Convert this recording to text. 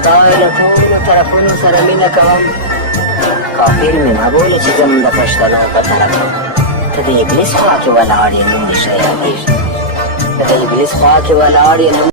خدای له ټولو طرفونو سره مینه کوم. کافر مې نه بولې چې زموږ د پښتنو په طرف ته د ابلیس خوا کې ولاړ یې، نوم دې ښه یادېږي. ته د ابلیس خوا کې ولاړ یې،